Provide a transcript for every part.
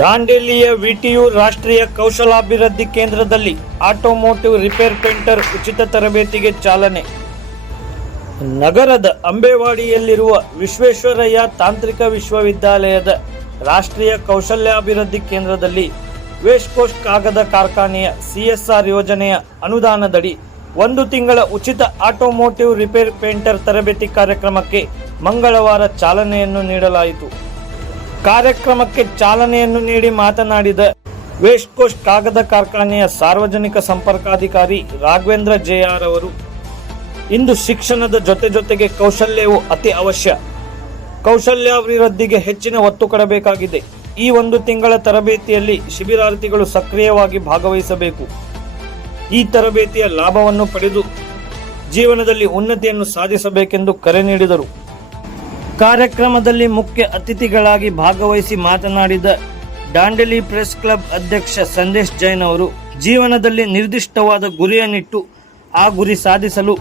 ದಾಂಡೇಲಿಯ VTU ರಾಷ್ಟ್ರೀಯ ಕೌಶಲಾಭಿವೃದ್ಧಿ ಕೇಂದ್ರದಲ್ಲಿ automotive repair painter ಉಚಿತ ತರಬೇತಿಗೆ ಚಾಲನೆ. ನಗರದ ಅಂಬೇವಾಡಿಯಲ್ಲಿರುವ ವಿಶ್ವೇಶ್ವರಯ್ಯ ತಾಂತ್ರಿಕ ವಿಶ್ವವಿದ್ಯಾಲಯದ ರಾಷ್ಟ್ರೀಯ ಕೌಶಲ್ಯಾಭಿವೃದ್ಧಿ ಕೇಂದ್ರದಲ್ಲಿ ವೆಸ್ಟ್ ಕೋಸ್ಟ್ ಕಾಗದ ಕಾರ್ಖಾನೆಯ CSR ಯೋಜನೆಯ ಅನುದಾನದಡಿ 1 ತಿಂಗಳ ಉಚಿತ ಆಟೋಮೋಟಿವ್ ರಿಪೇರ್ ಪೇಂಟರ್ ತರಬೇತಿ ಕಾರ್ಯಕ್ರಮಕ್ಕೆ ಮಂಗಳವಾರ ಚಾಲನೆಯನ್ನು ನೀಡಲಾಯಿತು. ಕಾರ್ಯಕ್ರಮಕ್ಕೆ ಚಾಲನೆಯನ್ನು ನೀಡಿ ಮಾತನಾಡಿದ ವೆಸ್ಟ್ ಕೋಸ್ಟ್ ಕಾಗದ ಕಾರ್ಖಾನೆಯ ಸಾರ್ವಜನಿಕ ಸಂಪರ್ಕಾಧಿಕಾರಿ ರಾಘವೇಂದ್ರ JR ಅವರು, ಇಂದು ಶಿಕ್ಷಣದ ಜೊತೆಗೆ ಕೌಶಲ್ಯವು ಅತಿ ಅವಶ್ಯ. ಕೌಶಲ್ಯಾಭಿವೃದ್ಧಿಗೆ ಹೆಚ್ಚಿನ ಒತ್ತು ಕೊಡಬೇಕಾಗಿದೆ. ಈ 1 ತಿಂಗಳ ತರಬೇತಿಯಲ್ಲಿ ಶಿಬಿರಾರ್ಥಿಗಳು ಸಕ್ರಿಯವಾಗಿ ಭಾಗವಹಿಸಬೇಕು. ಈ ತರಬೇತಿಯ ಲಾಭವನ್ನು ಪಡೆದು ಜೀವನದಲ್ಲಿ ಉನ್ನತಿಯನ್ನು ಸಾಧಿಸಬೇಕೆಂದು ಕರೆ ನೀಡಿದರು. ಕಾರ್ಯಕ್ರಮದಲ್ಲಿ ಮುಖ್ಯ ಅತಿಥಿಗಳಾಗಿ ಭಾಗವಹಿಸಿ ಮಾತನಾಡಿದ ದಾಂಡೇಲಿ ಪ್ರೆಸ್ ಕ್ಲಬ್ ಅಧ್ಯಕ್ಷ ಸಂದೇಶ್ ಜೈನ್ ಅವರು, ಜೀವನದಲ್ಲಿ ನಿರ್ದಿಷ್ಟವಾದ ಗುರಿಯನ್ನಿಟ್ಟು ಆ ಗುರಿ ಸಾಧಿಸಲು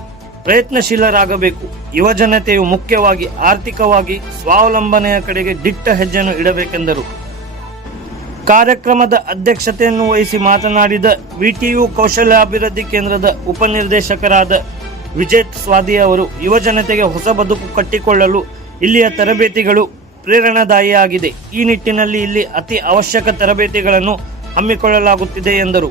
ಪ್ರಯತ್ನಶೀಲರಾಗಬೇಕು. ಯುವಜನತೆಯು ಮುಖ್ಯವಾಗಿ ಆರ್ಥಿಕವಾಗಿ ಸ್ವಾವಲಂಬನೆಯ ಕಡೆಗೆ ದಿಟ್ಟ ಹೆಜ್ಜೆಯನ್ನು ಇಡಬೇಕೆಂದರು. ಕಾರ್ಯಕ್ರಮದ ಅಧ್ಯಕ್ಷತೆಯನ್ನು ವಹಿಸಿ ಮಾತನಾಡಿದ ವಿಟಿಯು ಕೌಶಲ್ಯಾಭಿವೃದ್ಧಿ ಕೇಂದ್ರದ ಉಪನಿರ್ದೇಶಕರಾದ ವಿಜೇತ್ ಸ್ವಾದಿ ಅವರು, ಯುವಜನತೆಗೆ ಹೊಸ ಬದುಕು ಕಟ್ಟಿಕೊಳ್ಳಲು ಇಲ್ಲಿಯ ತರಬೇತಿಗಳು ಪ್ರೇರಣಾದಾಯಿಯಾಗಿದೆ. ಈ ನಿಟ್ಟಿನಲ್ಲಿ ಇಲ್ಲಿ ಅತಿ ಅವಶ್ಯಕ ತರಬೇತಿಗಳನ್ನು ಹಮ್ಮಿಕೊಳ್ಳಲಾಗುತ್ತಿದೆ ಎಂದರು.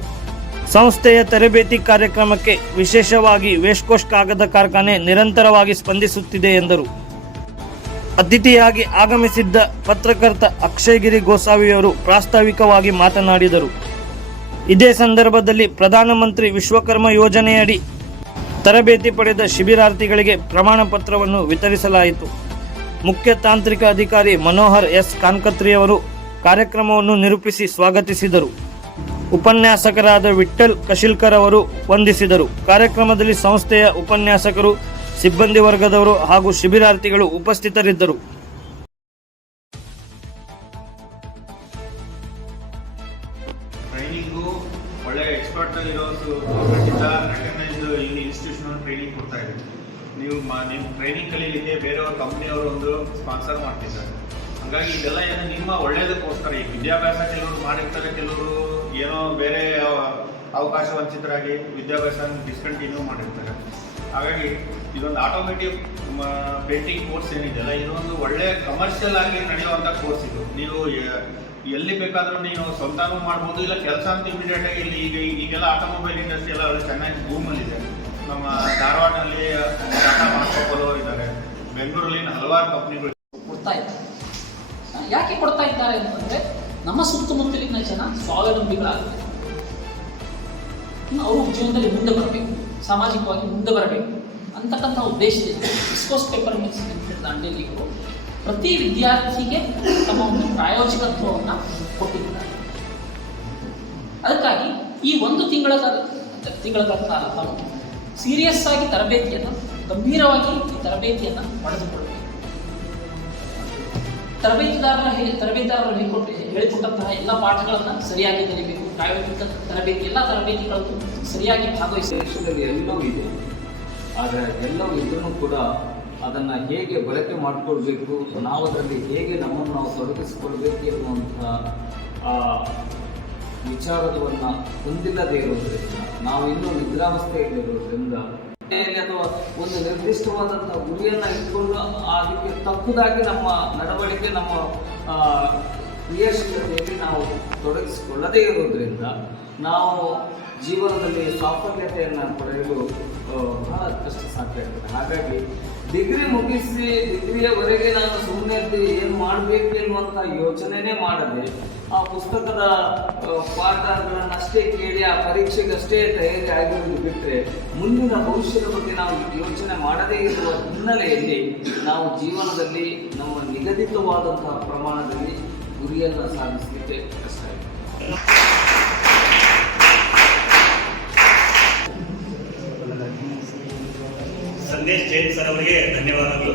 ಸಂಸ್ಥೆಯ ತರಬೇತಿ ಕಾರ್ಯಕ್ರಮಕ್ಕೆ ವಿಶೇಷವಾಗಿ ವೆಸ್ಟ್ ಕೋಸ್ಟ್ ಕಾಗದ ಕಾರ್ಖಾನೆ ನಿರಂತರವಾಗಿ ಸ್ಪಂದಿಸುತ್ತಿದೆ ಎಂದರು. ಅತಿಥಿಯಾಗಿ ಆಗಮಿಸಿದ್ದ ಪತ್ರಕರ್ತ ಅಕ್ಷಯಗಿರಿ ಗೋಸಾವಿಯವರು ಪ್ರಾಸ್ತಾವಿಕವಾಗಿ ಮಾತನಾಡಿದರು. ಇದೇ ಸಂದರ್ಭದಲ್ಲಿ ಪ್ರಧಾನಮಂತ್ರಿ ವಿಶ್ವಕರ್ಮ ಯೋಜನೆಯಡಿ ತರಬೇತಿ ಪಡೆದ ಶಿಬಿರಾರ್ಥಿಗಳಿಗೆ ಪ್ರಮಾಣ ಪತ್ರವನ್ನು ವಿತರಿಸಲಾಯಿತು. ಮುಖ್ಯ ತಾಂತ್ರಿಕ ಅಧಿಕಾರಿ ಮನೋಹರ್ ಎಸ್ ಕಾನ್ಕತ್ರಿಯವರು ಕಾರ್ಯಕ್ರಮವನ್ನು ನಿರೂಪಿಸಿ ಸ್ವಾಗತಿಸಿದರು. ಉಪನ್ಯಾಸಕರಾದ ವಿಠ್ಠಲ್ ಕಶಿಲ್ಕರ್ ಅವರು ವಂದಿಸಿದರು. ಕಾರ್ಯಕ್ರಮದಲ್ಲಿ ಸಂಸ್ಥೆಯ ಉಪನ್ಯಾಸಕರು, ಸಿಬ್ಬಂದಿ ವರ್ಗದವರು ಹಾಗೂ ಶಿಬಿರಾರ್ಥಿಗಳು ಉಪಸ್ಥಿತರಿದ್ದರು. ಟ್ರೈನಿಂಗು ಒಳ್ಳೆ ಎಕ್ಸ್ಪರ್ಟ್ ಇರೋದು ಖಂಡಿತ ರೆಕಗ್ನೈಸ್ಡ್ ಇನ್ಸ್ಟಿಟ್ಯೂಷನಲ್ ಟ್ರೈನಿಂಗ್ ಕೊಡ್ತಾ ಇದೆ. ನೀವು ಟ್ರೈನಿಂಗ್ ಕಲೀಲಿಕ್ಕೆ ಬೇರೆಯವ್ರ ಕಂಪ್ನಿಯವರು ಒಂದು ಸ್ಪಾನ್ಸರ್ ಮಾಡ್ತಿದ್ದಾರೆ. ಹಾಗಾಗಿ ಇದೆಲ್ಲ ಏನು ನಿಮ್ಮ ಒಳ್ಳೆಯದಕ್ಕೋಸ್ಕರ. ಈ ವಿದ್ಯಾಭ್ಯಾಸ ಕೆಲವರು ಮಾಡಿರ್ತಾರೆ, ಕೆಲವರು ಏನೋ ಬೇರೆ ಅವಕಾಶ ವಂಚಿತರಾಗಿ ವಿದ್ಯಾಭ್ಯಾಸ ಡಿಸ್ಕಂಟಿನ್ಯೂ ಮಾಡಿರ್ತಾರೆ. ಹಾಗಾಗಿ ಇದೊಂದು ಆಟೋಮೇಟಿವ್ ಪೇಂಟಿಂಗ್ ಕೋರ್ಸ್ ಏನಿದೆಯಲ್ಲ, ಇದೊಂದು ಒಳ್ಳೆ ಕಮರ್ಷಿಯಲ್ ಆಗಿ ನಡೆಯುವಂಥ ಕೋರ್ಸ್ ಇದು. ನೀವು ಎಲ್ಲಿ ಬೇಕಾದರೂ ನೀವು ಸ್ವಂತನೂ ಮಾಡ್ಬೋದು, ಇಲ್ಲ ಕೆಲಸ ಅಂತ ಇಮಿಡಿಯೇಟ್ ಆಗಿ ಈಗೆಲ್ಲ ಆಟೋಮೊಬೈಲ್ ಇಂಡಸ್ಟ್ರಿ ಎಲ್ಲ ಒಳ್ಳೆ ಚೆನ್ನಾಗಿ ಬೂಮಲ್ಲಿದೆ. ನಮ್ಮ ಧಾರವಾಡನಲ್ಲಿ ಟಾಟಾ ಮಾರ್ಕೋಪೋಲೋ ಇದ್ದಾರೆ, ಬೆಂಗಳೂರಲ್ಲಿ ಹಲವಾರು ಕಂಪ್ನಿಗಳು ಕೊಡ್ತಾ ಇದ್ದಾರೆ. ಯಾಕೆ ಕೊಡ್ತಾ ಇದ್ದಾರೆ ಅಂತಂದರೆ, ನಮ್ಮ ಸುತ್ತಮುತ್ತಲಿನ ಜನ ಸ್ವಾವಲಂಬಿಗಳಾಗಬೇಕು, ಅವರು ಜೀವನದಲ್ಲಿ ಮುಂದೆ ಬರಬೇಕು, ಸಾಮಾಜಿಕವಾಗಿ ಮುಂದೆ ಬರಬೇಕು ಅಂತಕ್ಕಂಥ ಉದ್ದೇಶದಿಂದ West Coast Paper Mills Limited ದಾಂಡೇಲಿಗಳು ಪ್ರತಿ ವಿದ್ಯಾರ್ಥಿಗೆ ತಮ್ಮ ಒಂದು ಪ್ರಾಯೋಜಕತ್ವವನ್ನು ಕೊಟ್ಟಿದ್ದಾರೆ. ಅದಕ್ಕಾಗಿ ಈ 1 ತಿಂಗಳ ಕಾಲ ತಾನು ಸೀರಿಯಸ್ ಆಗಿ ತರಬೇತಿಯನ್ನು, ಗಂಭೀರವಾಗಿ ಈ ತರಬೇತಿಯನ್ನು ಪಡೆದುಕೊಳ್ಳಬೇಕು. ತರಬೇತಿದಾರರು ಹೇಳಿಕೊಟ್ಟಂತಹ ಎಲ್ಲ ಪಾಠಗಳನ್ನು ಸರಿಯಾಗಿ ಕಲಿಬೇಕು. ಪ್ರಾಯೋಗಿಕ ತರಬೇತಿ, ಎಲ್ಲ ತರಬೇತಿಗಳನ್ನು ಸರಿಯಾಗಿ ಭಾಗವಹಿಸಬೇಕು. ಎಲ್ಲವೂ ಇದೆ, ಆದರೆ ಎಲ್ಲವೂ ಇದ್ರೂ ಕೂಡ ಅದನ್ನು ಹೇಗೆ ಬಳಕೆ ಮಾಡಿಕೊಳ್ಬೇಕು, ನಾವು ಅದರಲ್ಲಿ ಹೇಗೆ ನಮ್ಮನ್ನು ನಾವು ತೊಡಗಿಸಿಕೊಳ್ಬೇಕು ಎನ್ನುವಂಥ ವಿಚಾರವನ್ನು ಹೊಂದಿಲ್ಲದೆ ಇರೋದ್ರಿಂದ, ನಾವು ಇನ್ನೂ ನಿದ್ರಾವಸ್ಥೆಯಲ್ಲಿರೋದ್ರಿಂದ ಅಥವಾ ಒಂದು ನಿರ್ದಿಷ್ಟವಾದಂಥ ಗುರಿಯನ್ನು ಇಟ್ಕೊಂಡು ಅದಕ್ಕೆ ತಕ್ಕುದಾಗಿ ನಮ್ಮ ನಡವಳಿಕೆ, ನಮ್ಮ ಕ್ರಿಯಾಶೀಲತೆಯಲ್ಲಿ ನಾವು ತೊಡಗಿಸಿಕೊಳ್ಳದೇ ಇರೋದ್ರಿಂದ ನಾವು ಜೀವನದಲ್ಲಿ ಸಾಫಲ್ಯತೆಯನ್ನು ಪಡೆಯಲು ಬಹಳ ಕಷ್ಟ ಸಾಧ್ಯ ಆಗ್ತದೆ. ಹಾಗಾಗಿ ಡಿಗ್ರಿ ಮುಗಿಸಿ ಡಿಗ್ರಿಯವರೆಗೆ ನಾನು ಸುಮ್ಮನೆ ಏನು ಮಾಡಬೇಕು ಎನ್ನುವಂಥ ಯೋಚನೆನೇ ಮಾಡದೆ, ಆ ಪುಸ್ತಕದ ಪಾಠಗಳನ್ನಷ್ಟೇ ಕೇಳಿ ಆ ಪರೀಕ್ಷೆಗಷ್ಟೇ ತಯಾರಿ ಆಗಿರೋದು ಬಿಟ್ಟರೆ ಮುಂದಿನ ಭವಿಷ್ಯದ ಬಗ್ಗೆ ನಾವು ಯೋಚನೆ ಮಾಡದೇ ಇರುವ ಹಿನ್ನೆಲೆಯಲ್ಲಿ ನಾವು ಜೀವನದಲ್ಲಿ ನಮ್ಮ ನಿಗದಿತವಾದಂತಹ ಪ್ರಮಾಣದಲ್ಲಿ ಗುರಿಯನ್ನು ಸಾಧಿಸಲಿಕ್ಕೆ ಕಷ್ಟ ಇದೆ. ಸಂದೇಶ್ ಜೈನ್ ಸರ್ ಅವರಿಗೆ ಧನ್ಯವಾದಗಳು.